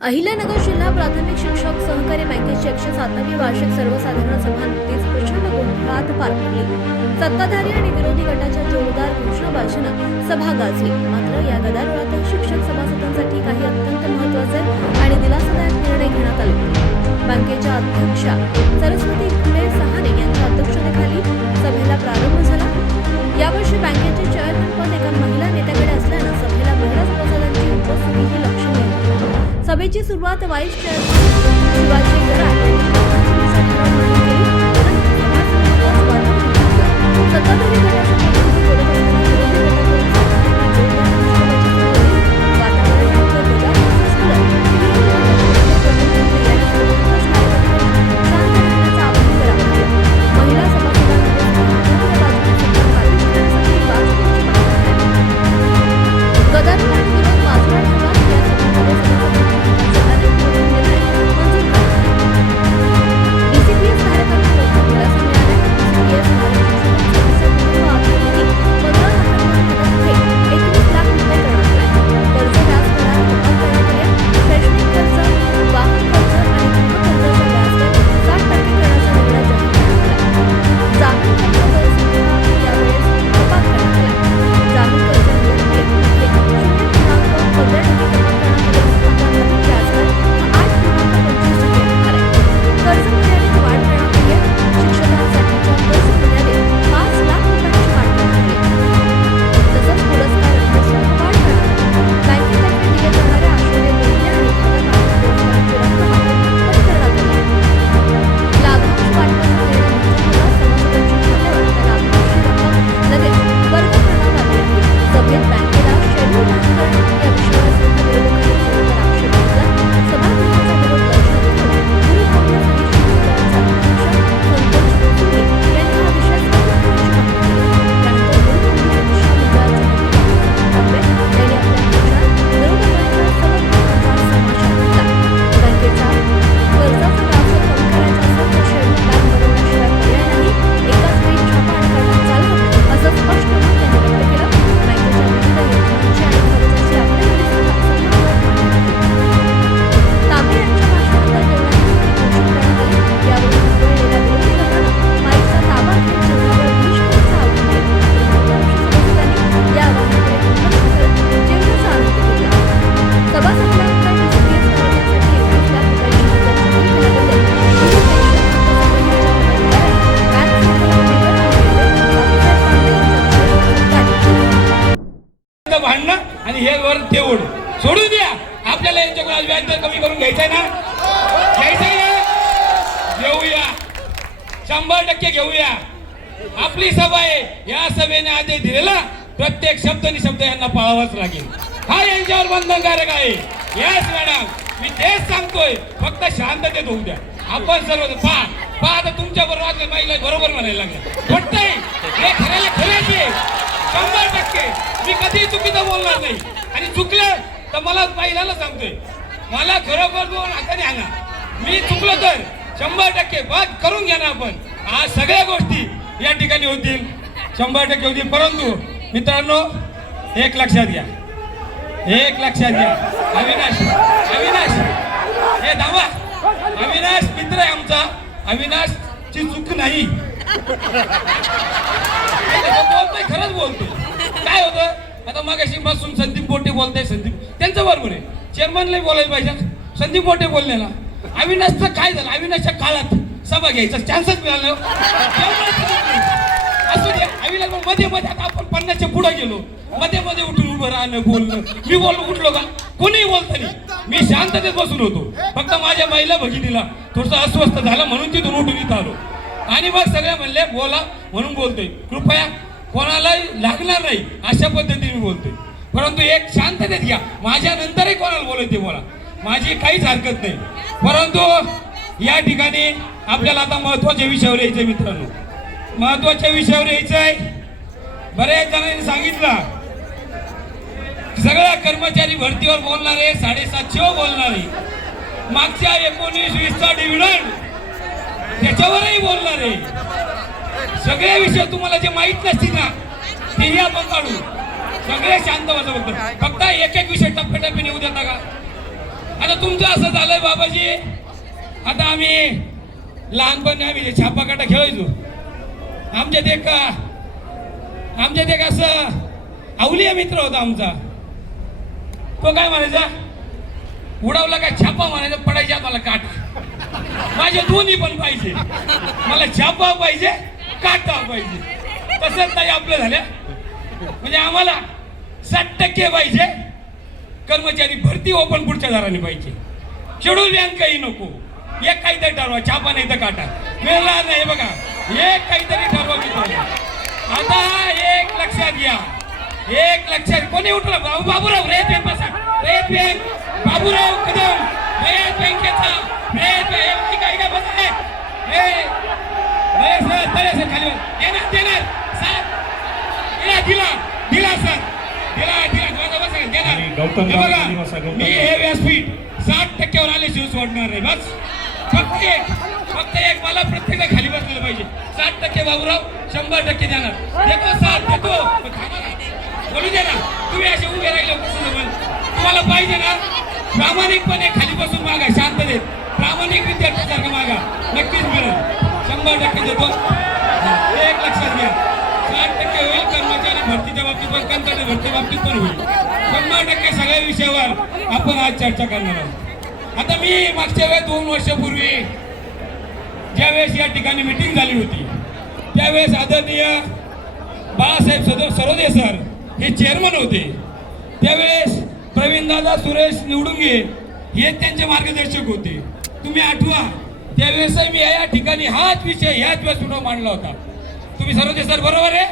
अहिल्यानगर जिल्हा प्राथमिक शिक्षक सहकारी बँकेची 107वी वार्षिक सर्वसाधारण सभा नुकतीच प्रचंड गोंधळात पार पडली. सत्ताधारी आणि विरोधी गटाच्या जोरदार घोषणाबाजीनं सभा गाजली. मात्र या गदारोळातही शिक्षक सभासदांसाठी काही अत्यंत महत्त्वाचे आणि दिलासादायक निर्णय घेण्यात आले. बँकेच्या अध्यक्षा सरस्वती फुले सहाने यांच्या अध्यक्षतेखाली सभेला प्रारंभ झाला. यावर्षी बँकेचे चेअरमन पद एका महिला नेत्याकडे असल्यानं सभेला महिला सभासदांची उपस्थितीही लक्षणीय होती. सभेची सुरुवात व्हाईस चेअरमन शिवाजी गराड सत्ताधारी गटाचे प्रतिनिधी बोलत असताना विरोधी गटाकडून महिला भांडणं आणि हे वर तेवढ सोडून द्या. आपल्याला यांच्याकडून आज व्याज दर कमी करून घ्यायचंय ना, घ्यायचंय ना, घेऊया 100% घेऊया. आपली सभा आहे. या सभेने आदेश दिलेला प्रत्येक शब्द आणि शब्द यांना पाळावाच लागेल. हा यांच्यावर बंधनकारक आहे. यस मॅडम, मी तेच सांगतोय. फक्त शांततेत होऊ द्या. आपण सर्व पहा आता तुमच्या बरोबर महिला बरोबर म्हणायला लागले वाटतंय. हे खऱ्याला खऱ्याचे 100%. मी कधी चुकीचं बोलणार नाही आणि चुकलं तर मला महिलाला सांगतोय, मला खरोखर 2 हाताने आणा. मी चुकलो तर 100% बात करून घ्या ना. आपण आज सगळ्या गोष्टी या ठिकाणी होतील, 100% होतील. परंतु मित्रांनो, एक लक्षात घ्या, एक लक्षात घ्या. अविनाश हे धावा. अविनाश मित्र आहे आमचा. अविनाशची चूक नाही. बोलतोय, खरंच बोलतोय. काय होतं आता मगाशी बसून संदीप बोटे बोलताय. संदीप त्यांचं बरोबर आहे. चेअरमनला बोलायला पाहिजे. संदीप बोटे बोलले ना. अविनाशचं काय झालं, अविनाशच्या काळात सभा घ्यायचा चान्सच मिळाला असू दे. अविनाश मध्ये मध्ये आता आपण 50च्या पुढे गेलो. मध्ये मध्ये उठून उभं राहणं, बोलणं. मी उठलो का? कोणीही बोलत नाही. मी शांततेत बसून होतो. फक्त माझ्या महिला भगिनीला थोडस अस्वस्थ झालं म्हणून तिथून उठून इथं आलो. आणि मग सगळे म्हणले बोला म्हणून बोलतोय. कृपया कोणालाही लागणार नाही अशा पद्धतीने बोलतोय. परंतु एक शांततेत घ्या. माझ्या नंतरही कोणाला बोलायचे बोला, माझी काहीच हरकत नाही. परंतु या ठिकाणी आपल्याला आता महत्वाच्या विषयावर यायचंय मित्रांनो. महत्वाच्या विषयावर यायचंय. बऱ्याच जणांनी सांगितलं सगळ्या कर्मचारी भरतीवर बोलणारे, 750 बोलणारे, मागच्या 19-20चा डिव्हिडंड त्याच्यावरही बोलणारे. सगळे विषय तुम्हाला जे माहित नसतील ना तेही आपण काढू. सगळे शांत बसा. फक्त एक एक विषय टप्प्याटप्प्याने येऊ देता का? आता तुमचं असं झालंय बाबाजी, आता आम्ही लहानपणी आम्ही छापाकाटा खेळायचो. आमच्यात एक असं अवलिया मित्र होता आमचा. तो काय म्हणायचा, उडवला काय छापा म्हणायचा, पडायच्या मला काट. माझे दोन्ही पण पाहिजे, मला छापा पाहिजे, काटा पाहिजे. तसंच नाही आपलं झालं. म्हणजे आम्हाला 60% पाहिजे कर्मचारी भरती, ओपन पुढच्या दाराने पाहिजे. शेड्यूल बँक काही नको, एक काहीतरी ठरवा, छापा नाही तर काटा. मिळणार नाही बघा, एक काहीतरी ठरवा मित्रांनो. आता एक लक्षात घ्या, एक लक्षात. कोणी उठलं? बाबूराव रयत बँक बसा, रयत बँक, बाबूराव कदम, रयत बँकेचा रयत बँक काय बसा. सर खाली देणार सर, दिला सर, मी हे व्यासपीठ 60% आल्याशिवाय सोडणार नाही. बस फक्त एक मला प्रत्येक खाली बसलेलं पाहिजे. 60% बाबूराव, 100% देणार. देतो साथ देतो, बोलू दे ना. तुम्ही असे उभे राहिले कसं जमेल? तुम्हाला पाहिजे ना प्रामाणिकपणे खाली बसून मागा, शांततेत प्रामाणिक विद्यार्थ्यासारखं मागा, नक्कीच मिळेल. 100% देतो. एक लक्षात घ्या, 60% होईल कर्मचारी भरतीच्या बाबतीत, पण कंत्राटी भरती बाबतीत पण होईल. 100% सगळ्या विषयावर आपण आज चर्चा करणार आहोत. आता मी मागच्या वेळेस 2 वर्षापूर्वी ज्यावेळेस या ठिकाणी मीटिंग झाली होती, त्यावेळेस आदरणीय बाळासाहेब सरोदे सर हे चेअरमन होते. त्यावेळेस प्रवीणदादा सुरेश निवडुंगे हे त्यांचे मार्गदर्शक होते. तुम्ही आठवा, त्यावेळेस मी या ठिकाणी हाच विषय ह्याच वेळेस सुद्धा मांडला होता. तुम्ही सरोदे सर बरोबर आहे,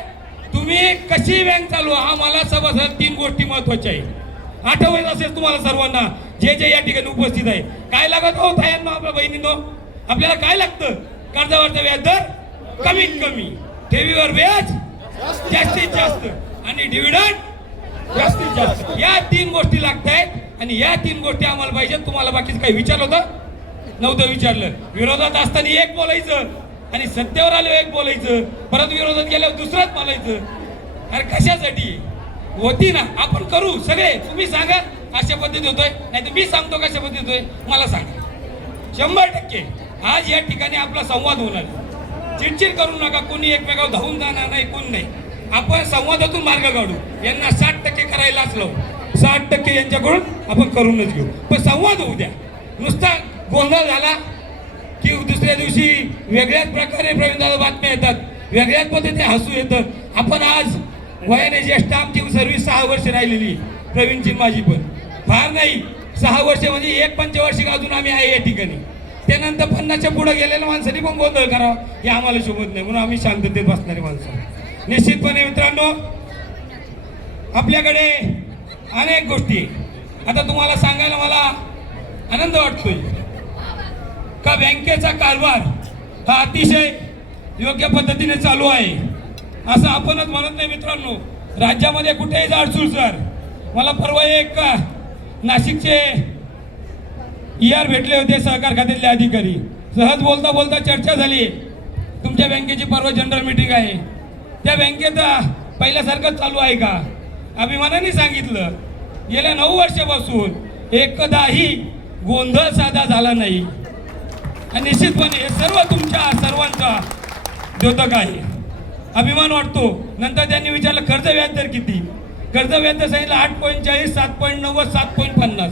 तुम्ही कशी बँक चालवा, हा मला सभासद 3 गोष्टी महत्वाच्या आहे. आठवत असेल तुम्हाला सर्वांना, जे जे या ठिकाणी उपस्थित आहे. काय लागत हो तायांनो, आपल्या बहिणींनो, आपल्याला काय लागतं? कर्जावरचा व्याजदर कमीत कमी, ठेवीवर व्याज जास्तीत जास्त आणि डिव्हिडंड जास्तीत जास्त. या 3 गोष्टी लागतायत आणि या 3 गोष्टी आम्हाला पाहिजे. तुम्हाला बाकीचं काही विचारलं होतं? नव्हतं विचारलं. विरोधात असताना एक बोलायचं आणि सत्तेवर आल्यावर एक बोलायचं, परत विरोधात गेल्यावर दुसरंच बोलायचं. अरे कशासाठी होती ना? आपण करू सगळे. तुम्ही सांगा अशा पद्धती होतोय, नाही तर मी सांगतो कशा पद्धती होतोय, मला सांगा. 100% आज या ठिकाणी आपला संवाद होणार. चिडचिड करू नका, कोणी एकमेकावर धावून जाणार नाही, कोण नाही. आपण संवादातून मार्ग काढू. यांना 60% करायलाच लावू, 60% यांच्याकडून आपण करूनच घेऊ. पण संवाद होऊ द्या. नुसता गोंधळ झाला की दुसऱ्या दिवशी वेगळ्याच प्रकारे प्रवीणदादा बातम्या येतात, वेगळ्याच पद्धतीने हसू येतं. आपण आज वयाने ज्येष्ठ, आमची सर्व्हिस 6 वर्ष राहिलेली, प्रवीणची माझी पण फार नाही. 6 वर्ष म्हणजे एक पंचवार्षिक अजून आम्ही आहे या ठिकाणी. त्यानंतर 50च्या पुढे गेलेल्या माणसांनी पण गोंधळ करावा हे आम्हाला शोभत नाही, म्हणून आम्ही शांततेत बसणारी माणसं. निश्चितपणे मित्रांनो, आपल्याकडे अनेक गोष्टी. आता तुम्हाला सांगायला मला आनंद वाटतोय का बँकेचा कारभार हा अतिशय योग्य पद्धतीने चालू आहे, असं आपणच म्हणत नाही मित्रांनो. राज्यामध्ये कुठेही जाडसूळ सर. मला परवा एक नाशिकचे ER भेटले होते, सहकार खात्यातले अधिकारी. सहज बोलता बोलता चर्चा झाली, तुमच्या बँकेची परवा जनरल मीटिंग आहे, त्या बँकेत पहिल्यासारखं चालू आहे का? अभिमानाने सांगितलं, गेल्या 9 वर्षापासून एकदाही गोंधळ साधा झाला नाही. आणि निश्चितपणे हे सर्व तुमच्या सर्वांचा द्योतक आहे, अभिमान वाटतो. नंतर त्यांनी विचारलं कर्ज व्याजदर किती? कर्ज व्याजदर सांगितलं 8.40, 7.90, 7.50.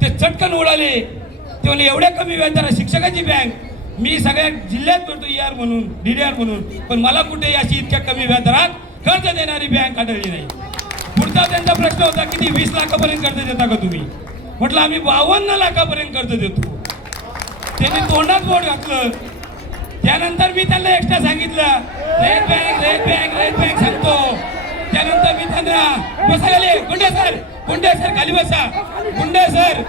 ते चटकन उडाले. ते म्हणले एवढ्या कमी व्याजदर शिक्षकाची बँक, मी सगळ्या जिल्ह्यात भेटतो ER म्हणून, DDR म्हणून, पण मला कुठे अशी इतक्या कमी व्याजदरात कर्ज देणारी बँक आढळली नाही. पुढचा त्यांचा प्रश्न होता, किती 20 लाखापर्यंत कर्ज देता का तुम्ही? म्हटलं आम्ही 52 लाखापर्यंत कर्ज देतो. त्यांनी तोंडात बोट घातलं. त्यानंतर मी त्यांना एक्स्ट्रा सांगितलं, रयत बँक सांगतो. त्यानंतर मी त्यांना बसा खाली, गुंडे सर खाली बसा, गुंडे सर.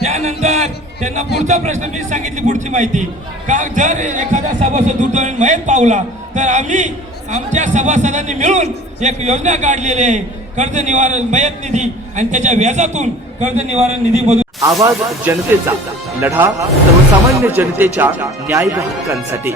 त्यानंतर त्यांना पुढचा प्रश्न मी सांगितली, पुढची माहिती का जर एखादा सभासद दुर्दैवाने मयत पावला तर आम्ही आमच्या सभासदांनी मिळून एक योजना काढलेली आहे, कर्ज निवारण मयत निधी, आणि त्याच्या व्याजातून कर्ज निवारण निधीमधून. आवाज जनतेचा, लढा सर्वसामान्य जनतेच्या न्याय हक्कांसाठी.